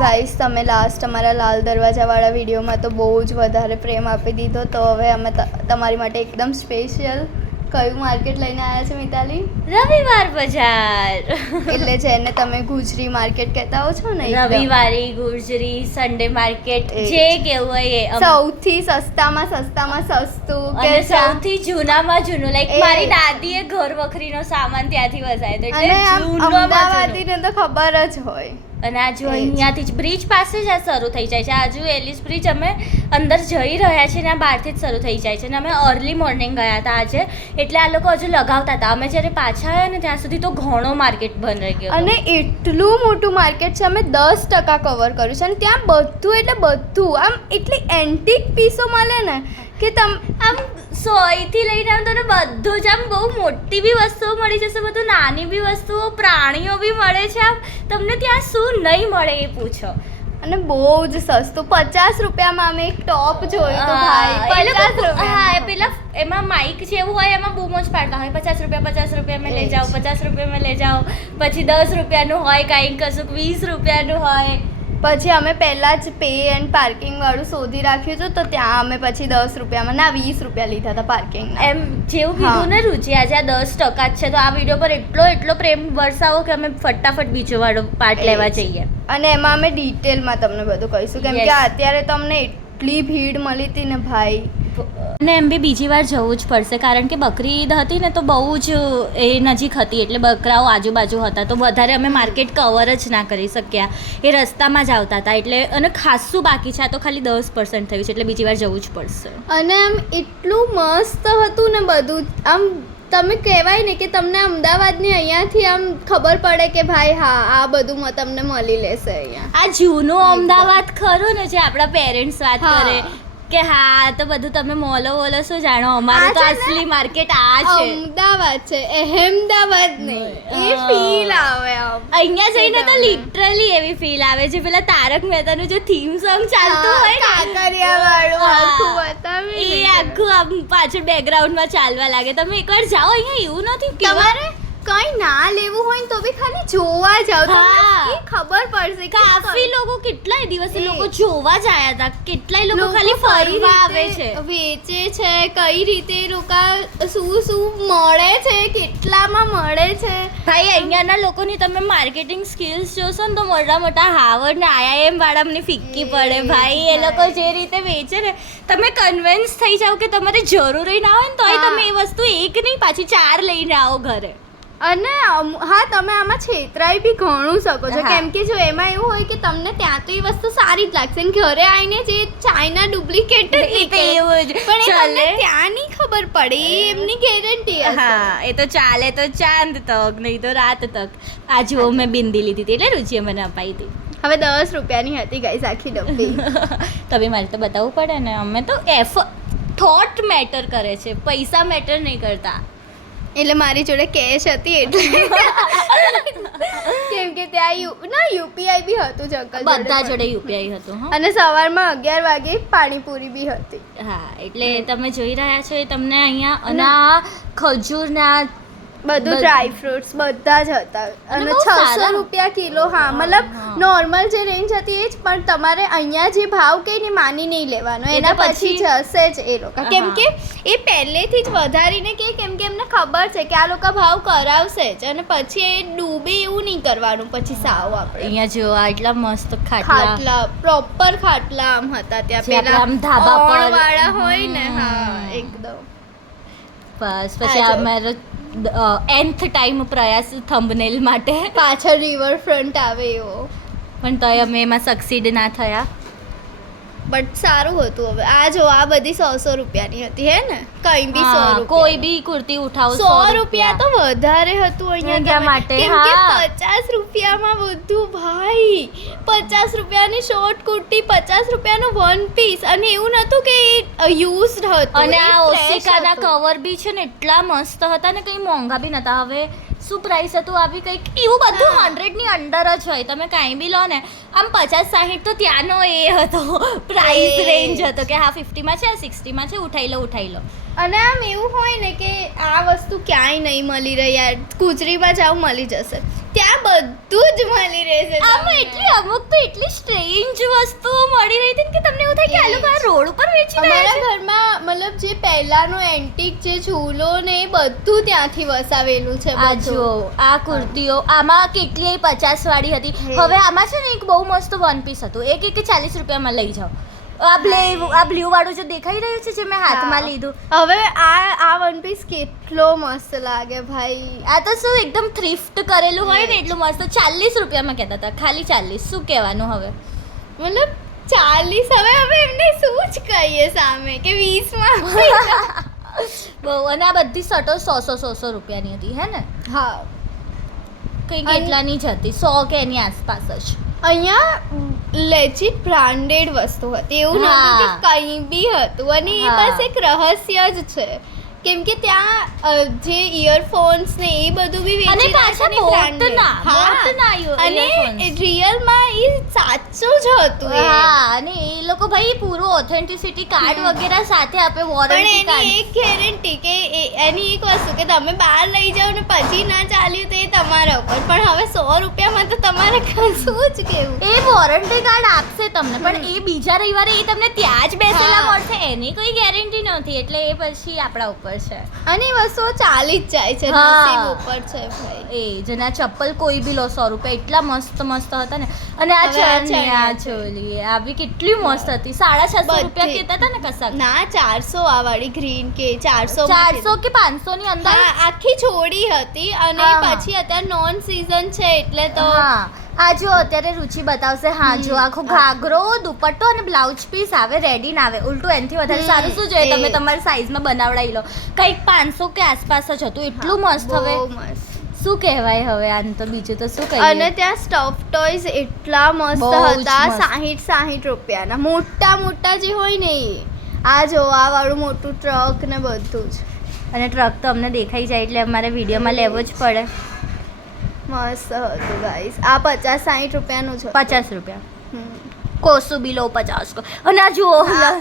Guys તમે last અમારા લાલ દરવાજાવાળા વિડીયોમાં તો બહુ જ વધારે પ્રેમ આપી દીધો, તો હવે અમે તમારી માટે એકદમ સ્પેશિયલ કયું માર્કેટ લઈને આવ્યા છે મિતાલી? રવિવાર બજાર. એટલે જેને તમે ગુજરી માર્કેટ કહેતા હો છો ને, રવિવારી ગુજરી સન્ડે માર્કેટ જે કેવું હોય એ સૌથી સસ્તામાં સસ્તું અને સૌથી જૂનામાં જૂનું. લાઈક મારી દાદીએ ઘર વખરીનો સામાન ત્યાંથી વસાયો હતો, એટલે અમદાવાદીને તો ખબર જ હોય. અને આ જો અહીંયાથી જ બ્રિજ પાસે જ આ શરૂ થઈ જાય છે. આજુ એલિસ બ્રિજ અમે અંદર જઈ રહ્યા છીએ ને આ બહારથી જ શરૂ થઈ જાય છે. અને અમે અર્લી મોર્નિંગ ગયા હતા આજે, એટલે આ લોકો હજુ લગાવતા હતા. અમે જ્યારે પાછા આવ્યા ને ત્યાં સુધી તો ઘણો માર્કેટ બંધ રહી ગયો. અને એટલું મોટું માર્કેટ છે, અમે 10% કવર કર્યું છે. અને ત્યાં બધું એટલે બધું આમ એટલી એન્ટિક પીસો મળે ને કે આમ 100થી લઈને આમ તમને બધું જ આમ બહુ મોટી બી વસ્તુઓ મળી જશે, બધું નાની બી વસ્તુઓ, પ્રાણીઓ બી મળે છે. આમ તમને ત્યાં શું નહીં મળે એ પૂછો. અને બહુ જ સસ્તું, 50 રૂપિયામાં અમે એક ટોપ જોયું તો ભાઈ 50 રૂપિયા. હા, પેલા એમાં માઇક જેવું હોય, એમાં બૂમો જ પાડતા હોય 50 રૂપિયા મેં લઈ જાઓ, 50 રૂપિયા મેં લઈ જાઓ. પછી 10 રૂપિયાનું હોય કાંઈક, કશુંક 20 રૂપિયાનું હોય. પછી અમે પહેલાં જ પે એન્ડ પાર્કિંગવાળું શોધી રાખ્યું હતું, તો ત્યાં અમે પછી 10 રૂપિયામાં ના 20 રૂપિયા લીધા હતા પાર્કિંગના. એમ જેવું કીધું ને રુચિ, આજે આ 10% જ છે, તો આ વિડીયો પર એટલો પ્રેમ વરસાવો કે અમે ફટાફટ બીજો વાળો પાર્ટ લેવા જઈએ. અને એમાં અમે ડિટેલમાં તમને બધું કહીશું, કેમ કે અત્યારે તમને એટલી ભીડ મળી હતી ને ભાઈ. અને એમ બી બીજી વાર જવું જ પડશે, કારણ કે બકરી ઈદ હતી ને તો બહુ જ એ નજીક હતી, એટલે બકરાઓ આજુબાજુ હતા, તો વધારે અમે માર્કેટ કવર જ ના કરી શક્યા. એ રસ્તામાં જ આવતા હતા, એટલે અને ખાસું બાકી છે. આ તો ખાલી 10% થયું છે, એટલે બીજી વાર જવું જ પડશે. અને આમ એટલું મસ્ત હતું ને બધું, આમ તમે કહેવાય ને કે તમને અમદાવાદની અહીંયાથી આમ ખબર પડે કે ભાઈ હા આ બધું તમને મળી લેશે અહીંયા. આ જૂનું અમદાવાદ ખરું ને, જે આપણા પેરેન્ટ્સ વાત કરે કે હા તો બધું તમે મોલો શું જાણો, અમારું તો અસલી માર્કેટ આ છે, અમદાવાદ છે, અહેમદાબાદ નહીં. એ ફીલ આવે આમ અહીંયા જઈને તો લિટરલી એવી ફીલ આવે છે. પેલા તારક મહેતાનું જે થીમ સોંગ ચાલતું હોય ને, કાંકરિયા વાળું આખું બતાવી, એ આખું આમ પાછળ બેકગ્રાઉન્ડમાં ચાલવા લાગે. તમે એકવાર જાઓ, અહીંયા એવું નથી તમારે કઈ ના લેવું હોય તો બી ખાલી જોવા જાવ, તમને ખબર પડશે. કાફી લોકો કેટલાય દિવસે લોકો જોવા જ આયા હતા, કેટલાય લોકો ખાલી ફરવા આવે છે, વેચે છે, કઈ રીતે લોકો શું મળે છે, કેટલામાં મળે છે. ભાઈ અહીંયાના લોકોની તમે માર્કેટિંગ સ્કિલ્સ જોશો ને તો મોટા હાર્વર્ડ ને IIM વાળાની ફિક્કી પડે ભાઈ. એ લોકો જે રીતે વેચે ને, તમે કન્વિન્સ થઈ જાવ કે તમારે જરૂરી ના હોય ને તોય તમે એ વસ્તુ એક નહીં પાછી 4 લઈને આવો ઘરે. અને હા, તમે આમાં છેતરાઈ બી ઘણું શકો છો, કેમ કે જો એમાં એવું હોય કે તમને ત્યાં તો એ વસ્તુ સારી જ લાગશે ને ઘરે આવીને જે ચાઇના ડુપ્લિકેટ જ નીકળે, પણ તમને ત્યાં નહીં ખબર પડે, એમની ગેરંટી હશે. હા, એ તો ચાલે તો ચાંદ તક, નહીં તો રાત તક. આ જો મેં બિંદી લીધી હતી એટલે રુચિએ મને અપાઈ હતી. હવે 10 રૂપિયાની હતી ગાઈસ આખી ડબ્બી. તમે મારે તો બતાવવું પડે ને, અમે તો થોટ મેટર કરે છે, પૈસા મેટર નહીં કરતા. એટલે મારી જોડે કેશ હતી એટલે કેમ કે ત્યાં યુપીઆઈ બી હતું, જંગલ બધા જોડે યુપીઆઈ હતું. અને સવારમાં 11 વાગે પાણીપુરી બી હતી. હા, એટલે તમે જોઈ રહ્યા છો એ તમને અહીંયા, અને આ ખજૂરના બધું ડ્રાય ફ્રૂટ્સ બધા જ હતા. અને 600 રૂપિયા કિલો. હા, મતલબ નોર્મલ જે રેન્જ હતી એ જ, પણ તમારે અહીંયા જે ભાવ કઈ ને માની નહીં લેવાનો, એના પછી જશે જ એ લોકો, કેમ કે એ પહેલેથી જ વધારીને કે, કેમ કે એમને ખબર છે કે આ લોકો ભાવ કરાવશે જ, અને પછી એ ડૂબે એવું નહીં કરવાનું. પછી સાવ આપણે અહીંયા જો આટલા મસ્ત ખાટલા, પ્રોપર ખાટલા આમ હતા ત્યાં, પેલા આમ ધાબા પર વાળા હોય ને. હા, એકદમ. બસ પછી અમારો nth ટાઈમ પ્રયાસ થંબનેલ માટે, પાછળ રિવર ફ્રન્ટ આવે એવો, પણ તોય અમે એમાં સક્સીડ ના થયા. બટ સારું હતું. હવે આ જો આ બધી 100 રૂપિયાની હતી, હે ને, કઈ બી 100 રૂપિયા, કોઈ બી કુર્તી ઉઠાવો 100 રૂપિયા તો વધારે હતું અહીંયા માટે, કેમ કે 50 રૂપિયામાં બધું ભાઈ. 50 રૂપિયાની શોર્ટ કુર્તી, 50 રૂપિયાનું વન પીસ, અને એવું નતું કે યુઝડ હતું. અને આ ઓશિકાના કવર બી છે ને એટલા મસ્ત હતા ને, કઈ મોંઘા બી નતા. હવે શું પ્રાઇસ હતું આવી કંઈક એવું બધું 100 ની અંડર જ હોય. તમે કાંઈ બી લો ને, આમ 50-60 તો ત્યાંનો એ હતો પ્રાઇસ રેન્જ હતો કે હા 50 માં છે, 60 માં છે, ઉઠાઈ લો. અને આમ એવું હોય ને કે આ વસ્તુ ક્યાંય નહીં મળી રહી યાર, ગુજરીમાં જાવ મળી જશે, ત્યાં બધું જ મળી રહેશે આમાં એટલી અમુક તો એટલી સ્ટ્રેન્જ વસ્તુઓ મળી રહી હતી ને કે તમને એવું થાય કે આ લોકો આ રોડ ઉપર વેચી રહ્યા અમારા છે. ઘરમાં મતલબ જે પહેલાનો એન્ટિક જે ઝૂલો ને એ બધું ત્યાંથી વસાવેલું છે આ બધું. જો આ કુર્તીઓ આમાં કેટલી 50 વાળી હતી. હવે આમાં છે ને એક બહુ મસ્ત વન પીસ હતું, એક 40 રૂપિયામાં લઈ જાઓ. આ બ્લુ વાળું જે દેખાઈ રહ્યું છે જે મેં હાથમાં લીધું, હવે આ વન પીસ કેટલો મસ્ત લાગે ભાઈ. આ તો શું એકદમ થ્રિફ્ટ કરેલું હોય ને એટલું મસ્ત. 40 રૂપિયામાં કહેતા હતા, ખાલી 40. શું કહેવાનું હવે, મતલબ 40 હવે એમને શું જ કહીએ સામે કે 20માં. બહુ. અને આ બધી શર્ટો 100 રૂપિયાની હતી હે ને, હા કંઈક એટલાની જ હતી, 100 કે એની આસપાસ જ. અહીંયા લેજિટ બ્રાન્ડેડ વસ્તુ હતી, એવું નહોતું કે કંઈ બી હતું. અને એ બસ એક રહસ્ય જ છે, કેમ કે ત્યાં જે ઇયરફોન્સ ને એ બધું બી અને વેચી પાછા બોટના અને રિયલમાં એ સાચું જ હતું એ. હા, અને એ લોકો ભાઈ પૂરું ઓથેન્ટિસિટી કાર્ડ વગેરે સાથે આપે, પણ વોરંટી એની કાર્ડ. એક ગેરંટી કે એની એક વસ્તુ કે તમે બહાર લઈ જાઓ ને પછી ના ચાલ્યું તો એ તમારા ઉપર, પણ હવે 100 રૂપિયામાં તો તમારે શું જ કેવું. એ વોરંટી કાર્ડ આપશે તમને, પણ એ બીજા રવિવારે એ તમને ત્યાં જ બેસેલા હા. મળશે, એની કોઈ ગેરંટી નથી. એટલે એ પછી આપણા ઉપર છે. અને એ વસ્તુઓ ચાલી જ જાય છે, હા. નસીબ ઉપર છે ભાઈ. એ જેના ચપ્પલ કોઈ બી લો 100 રૂપિયા, એટલા મસ્ત મસ્ત હતા ને. અને આ હવે આ ચણિયા ચણિયા ચોલી આ બી કેટલી મસ્ત હતી. 650 રૂપિયા બધી. કહેતા હતા ને કશાક. ના 400 આ વાળી ગ્રીન કે 400 400 કે 500 ની અંદર. હા, આખી છોડી હતી. અને હા. પછી અત્યારે નોન સીઝન છે એટલે તો હા, આ જો અત્યારે રુચિ બતાવશે. હા, જો આખો ઘાઘરો, દુપટ્ટો અને બ્લાઉઝ પીસ આવે, રેડી ના આવે. ઉલટું એનાથી વધારે સારું શું જોઈએ, તમે તમારી સાઈઝમાં બનાવડાવી લો. કંઈક 500 કે આસપાસ જ હતું, એટલું મસ્ત. હવે બહુ મસ્ત. શું કહેવાય હવે આને, તો બીજું તો શું કહીએ. અને ત્યાં સ્ટફ ટોયઝ એટલા મસ્ત બહુ જ હતા, મસ્ત. 60 રૂપિયાના મોટા મોટા જે હોય ને એ. આ જો આ વાળું મોટું ટ્રક ને બધું જ અને ટ્રક તો અમને દેખાઈ જાય એટલે અમારે વિડીયોમાં લેવો જ પડે. મસ્ત હતું ગાઈસ. આ 50-60 રૂપિયાનું છે. 50 રૂપિયા. કોસું બી લો 50 કો. અને આ જુઓ,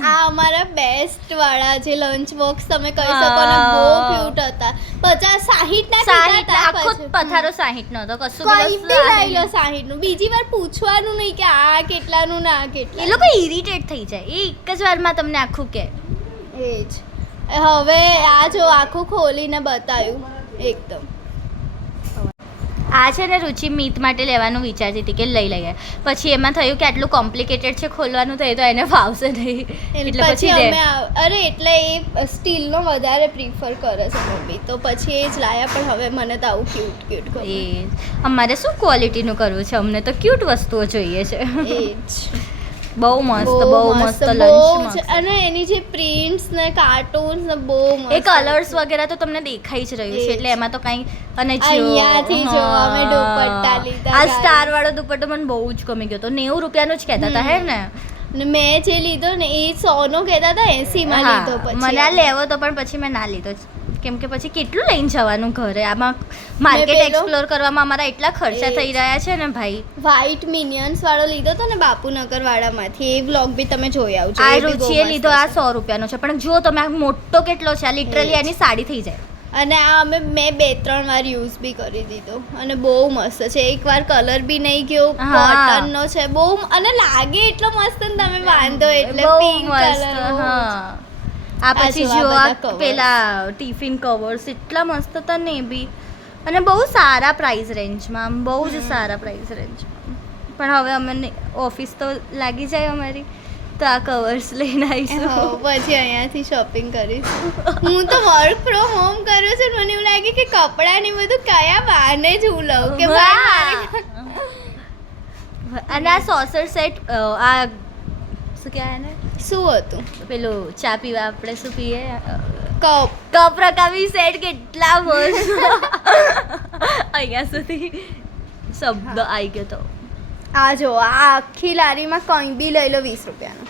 આ અમારા બેસ્ટ વાળા જે લંચ બોક્સ તમે કહી શકો ને, બહુ ક્યુટ હતા. 50-60 ના 60 આખો પથારો 60 નો હતો. કશું કોઈ બી બી લઈ વસ્તુ લો 60 નું. બીજી વાર પૂછવાનું નહીં કે આ કેટલાનું ને આ એ કેટલાનું. લોકો ઇરિટેટ થઈ જાય. એ એક જ વારમાં તમને આખું કે. એ જ. હવે આ જો આખું ખોલીને બતાવ્યું એકદમ. આ છે ને રુચિ મીત માટે લેવાનું વિચારતી હતી કે લઈ લઈએ, પછી એમાં થયું કે આટલું કોમ્પ્લિકેટેડ છે ખોલવાનું, તો એ તો એને ફાવશે નહીં. એટલે પછી પછી અમે અરે એટલે એ સ્ટીલનો વધારે પ્રિફર કરે છે મમ્મી, તો પછી એ જ લાયા. પણ હવે મને તો આવું ક્યુટ ક્યુટ ગમે. એ અમારે શું ક્વોલિટીનું કરવું છે, અમને તો ક્યુટ વસ્તુઓ જોઈએ છે. એ જ. બહુ મસ્ત, બહુ મસ્ત બહુ લંચ. જ. અને એની જે પ્રિન્ટ્સ ને કાર્ટૂન્સ ને બહુ મસ્ત. એ કલર્સ વગેરે તો તમને દેખાઈ જ રહ્યું છે, એટલે એમાં તો કંઈ. અને જો અહીંયાથી જો અમે દુપટ્ટા લીધા. આ સ્ટાર વાળો દુપટ્ટો મને બહુ જ ગમી ગયો તો. 90 રૂપિયાનો જ કહેતા હતા હે ને. ને મેં જે લીધો ને એ 100 નો કહેતા હતા, 80 માં હા, લીધો. પછી મને આ લેવો તો પણ પછી મેં ના લીધો જ. કેમ કે પછી કેટલું લઈને જવાનું ઘરે. આમાં માર્કેટ પેલો- એક્સપ્લોર કરવામાં અમારા એટલા ખર્ચા થઈ રહ્યા છે ને ભાઈ. વ્હાઈટ મિનિયન્સ વાળો લીધો તો ને બાપુનગર વાળામાંથી, એ વ્લોગ બી તમે જોઈ આવજો. આ એ બી બહુ રુચિએ મસ્ત લીધો આ છે. 100 રૂપિયાનો છે, પણ જો તમે આ મોટો કેટલો છે, આ લિટરલી એ જ. એની સાડી થઈ જાય. અને આ મેં 2-3 વાર યુઝ બી કરી દીધો અને બહુ મસ્ત છે. એકવાર કલર બી નહીં ગયો, હા. કોટન નો છે બહુ. અને લાગે એટલો મસ્ત ને તમે બાંધો એટલે બહુ પિંક મસ્ત. કલર. હા, આ પછી જો આ જો બધા આ covers. પેલા ટિફિન કવર્સ એટલા મસ્ત હતા ને એ બી. અને બહુ સારા પ્રાઇસ રેન્જમાં, આમ બહુ જ સારા પ્રાઇસ રેન્જમાં. પણ હવે અમે ઓફિસ તો લાગી જાય અમારી, તો આ કવર્સ લઈને આવીશું. પછી અહીંયાથી શોપિંગ કરીશું. હું તો વર્ક ફ્રોમ હોમ કરું છું ને, મને એવું લાગે કે કપડાં ને બધું કયા બહાને જ હું લઉં કે ભાઈ અને આ સોસર સેટ, આ શું કહેવાય ને, શું હતું પેલું ચા પીવા આપણે શું પીએ, કપ. કપ રકાબી સેટ કેટલા મસ્ત. અહીંયા સુધી શબ્દ આવી ગયો તો. આ જો આ આખી લારીમાં કંઈ બી લઈ લો 20 રૂપિયાનું.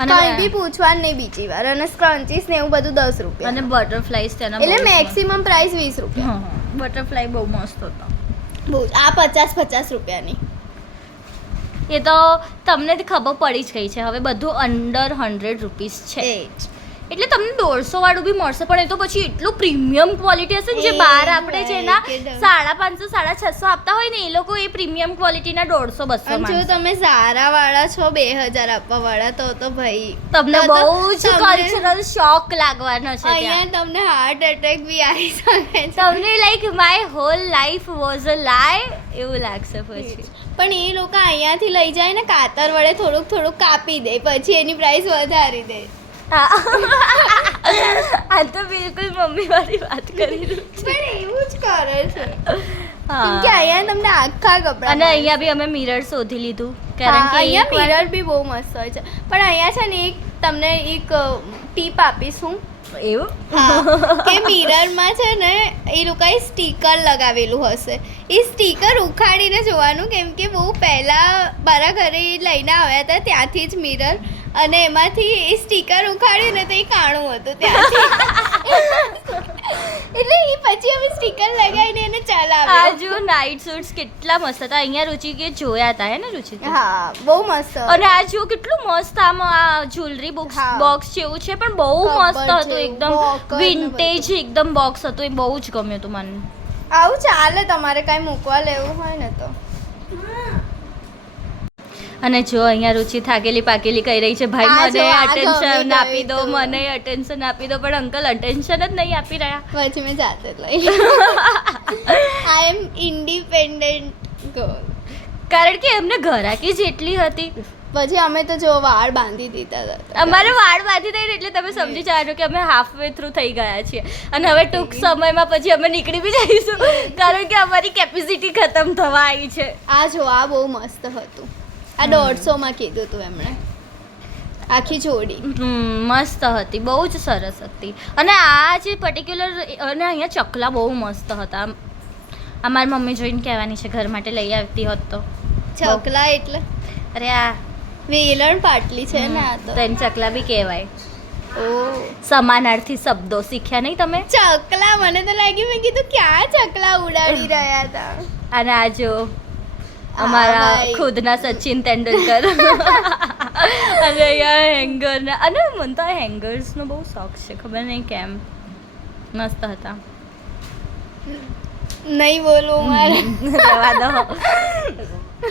કંઈ બી પૂછવાનું નહીં બીજી વાર. અને સ્ક્રન્ચીસ ને એવું બધું 10 રૂપિયા. અને બટરફ્લાઈઝ તેના એટલે મેક્સિમમ પ્રાઇસ 20 રૂપિયા. બટરફ્લાય બહુ મસ્ત હતો. બહુ જ. આ 50 રૂપિયાની. એ તો તમને જ ખબર પડી જ ગઈ છે હવે બધું અંડર 100 રૂપીસ છે. એ જ. એટલે તમને 150 વાળું બી મળશે, પણ એ તો પછી એટલું પ્રીમિયમ ક્વોલિટી હશે ને જે બહાર આપણે જેના 550 650 આપતા હોય ને એ લોકો એ પ્રીમિયમ ક્વોલિટીના 150 200 જો તમે ઝારા વાળા છો 2000 આપવા વાળા તો ભાઈ તમને બહુ જ કલ્ચરલ શોક લાગવાનો છે ત્યાં. અહીંયા તમને હાર્ટ એટેક બી આવી શકે છે. તમને like my hall life was a લાય એવું લાગશે પછી. પણ એ લોકો અહીંયાથી લઈ જાય ને કાતર વડે થોડુંક કાપી દે, પછી એની પ્રાઇસ વધારી દે. આ તો બિલકુલ મમ્મી વાળી વાત કરી રહ્યું છે. પણ એવું જ કરે છે હા. કેમ કે અહીંયા તમને આખા કપડા અને અહીંયા બી અમે મિરર શોધી લીધું કારણ કે અહીંયા એકવાર- મિરર બી બહુ મસ્ત હોય છે. પણ અહીંયા છે ને તમને એક ટીપ આપીશું એવું કે મિરરમાં છે ને એ લોકોએ સ્ટીકર લગાવેલું હશે. એ સ્ટીકર ઉખાડીને જોવાનું, કેમ કે બહુ પહેલાં મારા ઘરે લઈને આવ્યા હતા ત્યાંથી જ મિરર, અને એમાંથી એ સ્ટીકર ઉખાડ્યું ને તો એ કાણું હતું ત્યાંથી. એટલે એ પછી અમે સ્ટીકર લગાવીને એને આ ચલાવ્યું. જો નાઇટ સૂટ્સ કેટલા મસ્ત હતા. અહીંયા રુચિ કે જોયા હતા હે ને રુચિ? હા બહુ મસ્ત. અને આ જો કેટલું મસ્ત આમ આ જ્વેલરી હા. બોક્સ જેવું છે પણ બહુ મસ્ત કબર હતું, જેવું, એકદમ બોકર ને વિન્ટેજ એકદમ બોક્સ હતું. એ બહુ જ ગમ્યું હતું મને. આવું ચાલે તમારે કાંઈ મૂકવા લેવું હોય ને તો. અને જો અહીંયા રુચિ થાકેલી પાકેલી કહી રહી છે, ભાઈ આ મને જો, આ અટેન્શન ગમી આપી દો, ગયું તો. મને અટેન્શન આપી દો, પણ અંકલ અટેન્શન જ નહીં આપી રહ્યા. પછી મેં જાતે જ લઈ. આઈ એમ ઇન્ડિપેન્ડન્ટ ગર્લ. કારણ કે એમને ઘરાકી જ એટલી હતી. પછી અમે તો જો વાળ બાંધી દીધા હતા. અમારે વાળ બાંધી દઈને એટલે તમે સમજી જવાનું કે અમે હાફ વે થ્રુ થઈ ગયા છીએ અને હવે ટૂંક સમયમાં પછી અમે નીકળી બી જઈશું કારણ કે અમારી કેપેસિટી ખતમ થવા આવી છે. આ જો આ બહુ મસ્ત હતું. આ 150 માં કીધું હતું એમણે. આખી જોડી મસ્ત હતી, બહુ જ સરસ હતી. અને આ જે પર્ટિક્યુલર અને અહીંયા ચકલા બહુ મસ્ત હતા. અમારી મમ્મી જોઈને કહેવાની છે ઘર માટે લઈ આવતી હોત તો. ચકલા એટલે અરે આ વેલણ પાટલી છે ને આ તો. તેને ચકલા બી કહેવાય. ઓ સમાનાર્થી શબ્દો શીખ્યા નહીં તમે? ચકલા, મને તો લાગ્યું મેં કીધું ક્યાં ચકલા ઉડાડી રહ્યા હતા. અને આ જો અમારા ભાઈ. ખુદના સચિન તેંડુલકર અને અહીંયા હેંગર ને અને મને તો આ હેંગર્સનો બહુ શોખ છે, ખબર નહીં કેમ. મસ્ત હતા. નહીં બોલવું મારે. રહેવા દો.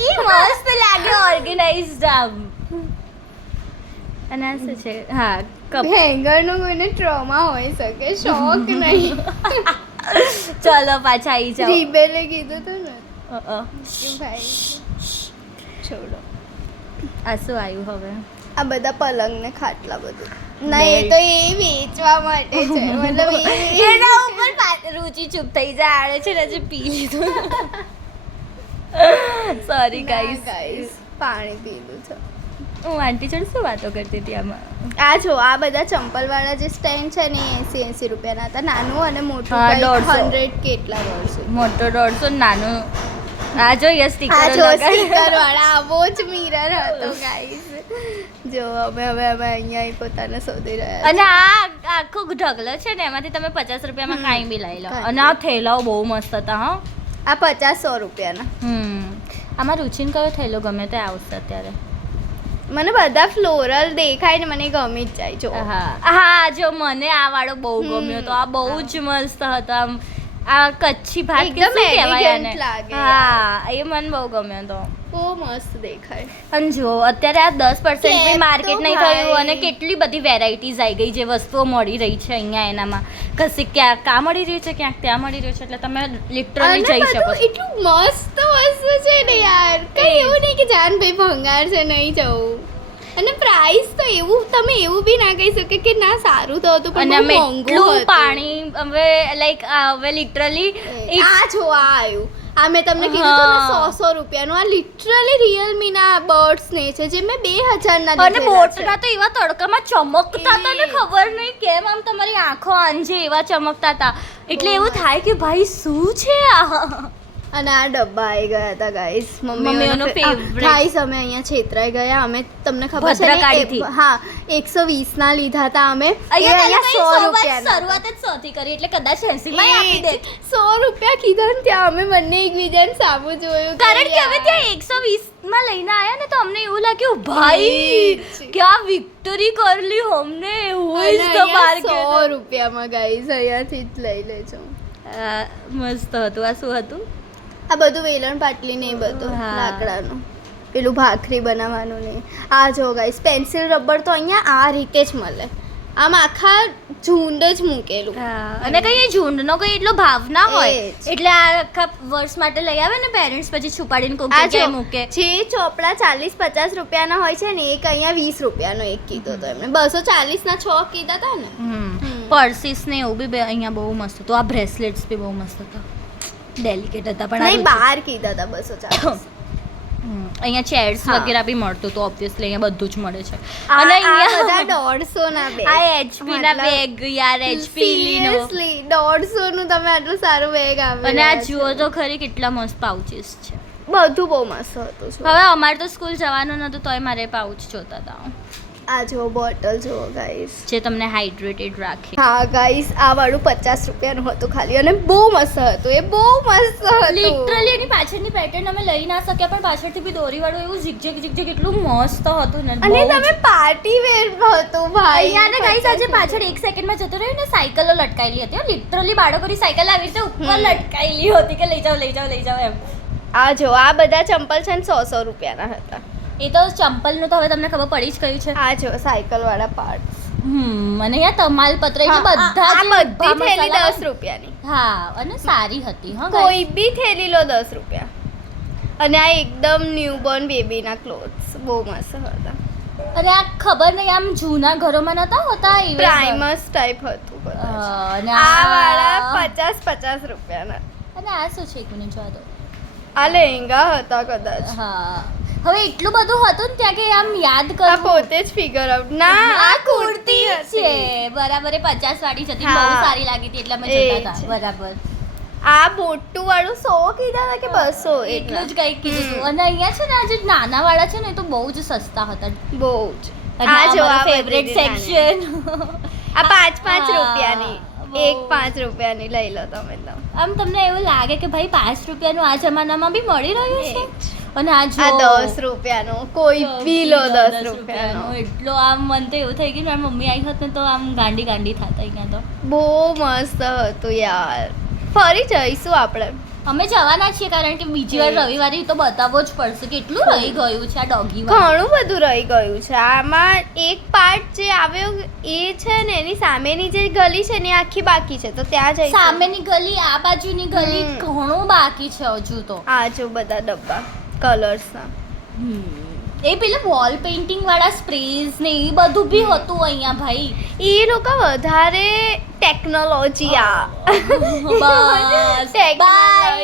ઈ મસ્ત લાગે, ઓર્ગેનાઇઝડ આમ. અને આ શું છે? હા કપ. હેંગર નો કોઈને ટ્રોમા હોઈ શકે, શોખ નહીં. ચલો પાછા આવી જાઓ. રીબેલે કીધું હતું ને અ, અ. કે ભાઈ છોડો. આ શું આવ્યું હવે? આ બધા પલંગ ને ખાટલા બધું ના, એ તો એ વેચવા માટે છે. મતલબ એના ઉપર રુચિ ચૂપ થઈ જાય, આડે છે ને હજી પી લીધું. Sorry guys. ગાઈસ પાણી પીધું છે. હું આંટી જોડે શું વાતો કરતી હતી આમાં? આ જો આ બધા ચંપલ વાળા જે સ્ટેન્ડ છે ને એ 80 રૂપિયાના હતા. નાનું અને મોટું હા, કંઈક 150. 100 કેટલા 150. મોટો 150 નાનું. આ જો યસ આ સ્ટીકર જો લગાવી. સ્ટીકર વાળા આવો જ મિરર હતો ગાઈસ. જો હવે અહીંયા પોતાને શોધી રહ્યા અને આ આખો ઢગલો છે ને એમાંથી તમે 50 રૂપિયામાં કાંઈ બી લઈ લો. કાંઈ અને આ થેલાઓ બહુ મસ્ત હતા. હા આ 50-100 રૂપિયાના. આમાં રુચિને કયો થેલો ગમે તે આવશે અત્યારે. મને બધા ફ્લોરલ દેખાય ને મને ગમી જ જાય. જો હા જો મને આ વાળો બહુ ગમ્યો તો. આ બહુ જ મસ્ત હતો. આમ આ કચ્છી ભાત કે એકદમ શું કહેવાય elegant આને? લાગે હા એ મને બહુ ગમ્યો તો. બહુ મસ્ત દેખાય. અને જો અત્યારે આ 10% બી કેપ માર્કેટ તો નહીં ભાઈ. થયું અને કેટલી બધી વેરાયટીઝ આવી ગઈ જે વસ્તુઓ મળી રહી છે અહીંયા એનામાં. કશી ક્યાંક આ મળી રહ્યું છે, ક્યાંક ત્યાં મળી રહ્યું છે, એટલે તમે લિટરલી અને જઈ શકો બધું છો. એટલું મસ્ત વસ્તુ છે ને યાર. કઈ એવું નહીં કે જાન ભાઈ ભંગાર છે નહીં જવું. અને પ્રાઇસ તો એવું તમે એવું બી ના કહી શકે કે ના સારું તો હતું અને પણ અમે બહુ મોંઘું એટલું હતું. પાણી હવે લાઈક હવે લિટરલી આ જો આ આવ્યું. આ મેં તમને કીધું હતું ને હા. 100 રૂપિયાનું. આ લિટરલી રિયલમી ના બર્ડ્સ ને છે જે મેં 2000 ના અને બોટના તો એવા તડકામાં ચમકતા હતા ને, ખબર નહીં કેમ આમ તમારી આંખો આંજે એવા ચમકતા હતા. એટલે એવું થાય કે ભાઈ શું છે આ. અને આ ડબ્બા આવી ગયા હતા ગાઈસ મમ્મીઓનો favourite. ગાઈસ અમે અહીંયા છેતરાઈ ગયા અમે તમને ખબર છે ભદ્રકાળીથી. ને હા 120 ના લીધા હતા અમે એ અહીંયા અહીંયા 100 રૂપિયાના શરૂઆત જ 100 થી કરી એટલે કદાચ 80 માં આપી દે 100 રૂપિયા કીધા ને ત્યાં અમે બંને એકબીજાને સામું જોયું કારણ કે હવે ત્યાં 120 માં લઈને આયા ને તો અમને એવું લાગ્યું ભાઈ ક્યાં વિક્ટરી કરી લી હમને હુ ઇઝ ધ માર્કેટ 100 રૂપિયામાં ગાઈસ અહીંયાથી જ લઈ લેજો મસ્ત હતું આ શું હતું આ બધું વેલણ પાટલી ને એ બધું હા. લાકડાનું પેલું ભાખરી બનાવવાનું ને આ જો ગાઈસ પેન્સિલ રબર તો અહીંયા આ રીતે જ મળે આમ આખા ઝુંડ જ મૂકેલું અને કઈ ઝુંડનો કઈ એટલો ભાવ ના હોય એ જ. એટલે આ આખા વર્ષ માટે લઈ આવે ને પેરેન્ટ્સ પછી છુપાડીને કોક આ જો જગ્યાએ મૂકે જે ચોપડા 40-50 રૂપિયાના હોય છે ને એક અહીંયા 20 રૂપિયાનો એક કીધો તો એમને 240 ના 6 કીધા હતા ને પર્સીસ ને એવું બી અહીંયા બહુ મસ્ત હતું આ બ્રેસલેટ્સ બી બહુ મસ્ત હતા ડેલિકેટ હતા પણ નહીં આ બહાર કીધા હતા 240 અહીંયા ચેર્સ હા. વગેરે બી મળતું તો ઓબ્વિયસલી અહીંયા બધું જ મળે છે અને અને બધા અહીંયા 150 ના બેગ આ HP ના બેગ યાર HP નો સિરિયસલી 150 નું તમે આટલું સારું બેગ આવે અને આ જુઓ તો ખરી કેટલા મસ્ત પાઉચીસ છે બધું બહુ મસ્ત હતું શું હવે અમારે તો સ્કૂલ જવાનું નતું તોય મારે પાઉચ જોતા હતા આ જો બોટલ જો ગાઈસ જે તમને હાઇડ્રેટેડ રાખે હા ગાઈસ આ વાળું 50 રૂપિયાનું હતું ખાલી અને બહુ મસ્ત હતું એ બહુ મસ્ત હતું લિટરલી એની પાછળની પેટર્ન અમે લઈ ના શક્યા પણ પાછળથી બી દોરી વાળું એવું ઝીકઝેક એટલું મસ્ત હતું ને અને તમે પાર્ટી વેર હતું ભાઈ અહીંયા ને ગાઈસ આજે પાછળ 1 સેકન્ડમાં જતો રહ્યો ને સાયકલો લટકાયેલી હતી લિટરલી બાળકોની સાયકલ આવી રીતે ઉપર લટકાયેલી હતી કે લઈ જાઓ એમ આ જો આ બધા ચંપલ છે ને 100 રૂપિયાના હતા એ તો ચંપલનું તો હવે તમને ખબર પડી જ ગયું છે આ જો સાયકલ વાળા પાર્ટ્સ મને અહીંયા તમાલપત્ર એટલે બધા આ જે બધી ઉભા થેલી મસાલા 10 રૂપિયાની હા અને સારી હતી હા guys. કોઈ બી થેલી લો 10 રૂપિયા અને આ એકદમ ન્યૂબોર્ન બેબીના ક્લોથ્સ બહુ મસ્ત હતા અને આ ખબર નહીં આમ જૂના ઘરોમાં નતા હોતા એવા પ્રાઇમસ ટાઈપ હતું કદાચ. અને આ વાળા 50 રૂપિયાના અને આ શું છે એક મિનિટ જોવા દો આ લેંગા હતા કદાચ હા હવે એટલું બધું હતું ને ત્યાં કે આમ યાદ આ કરું પોતે જ ફિગર આઉટ ના આ કુર્તી છે હતી બરાબર એ 50 વાળી જ હતી હા. બહુ સારી લાગી હતી એટલે અમે એ જોતા જ. હતા બરાબર આ બોટું વાળું 100 કીધા હતા કે 200 એટલું જ કંઈક કીધું હતું. અને અહીંયા છે ને આ જે નાના વાળા છે ને એ તો બહુ જ સસ્તા હતા બહુ જ અને આ જો આ ફેવરેટ બધી નાની. સેક્શન આ 5 હા, રૂપિયાની બહુ. એક 5 રૂપિયાની લઈ લો તમે તો આમ તમને એવું લાગે કે ભાઈ 5 રૂપિયાનું આ જમાનામાં બી મળી રહ્યું છે અને આ જો આ 10 રૂપિયાનો કોઈ બી લો 10 રૂપિયાનો એટલો આમ મન તો એવું થઈ ગયું મારી મમ્મી આવી હોત ને તો આમ ગાંડી થતા અહીંયા તો બહુ મસ્ત હતું યાર ફરી જઈશું આપણે અમે જવાના છીએ કારણ કે બીજી વાર રવિવારે તો બતાવવો જ પડશે કેટલું રહી ગયું છે આ ડોગી ઘણું બધું રહી ગયું છે આમાં એક પાર્ટ જે આવ્યો એ છે ને એની સામેની જે ગલી છે ને એ આખી બાકી છે તો ત્યાં જઈશું સામેની ગલી આ બાજુની ગલી હમ. ઘણું બાકી છે હજુ તો આ જો બધા ડબ્બા કલર્સના એ પેલા વોલ પેઇન્ટિંગ વાળા સ્પ્રેઝ ને એ બધું બી હતું અહીંયા ભાઈ એ લોકો વધારે ટેકનોલોજી આ બસ Technology. બાય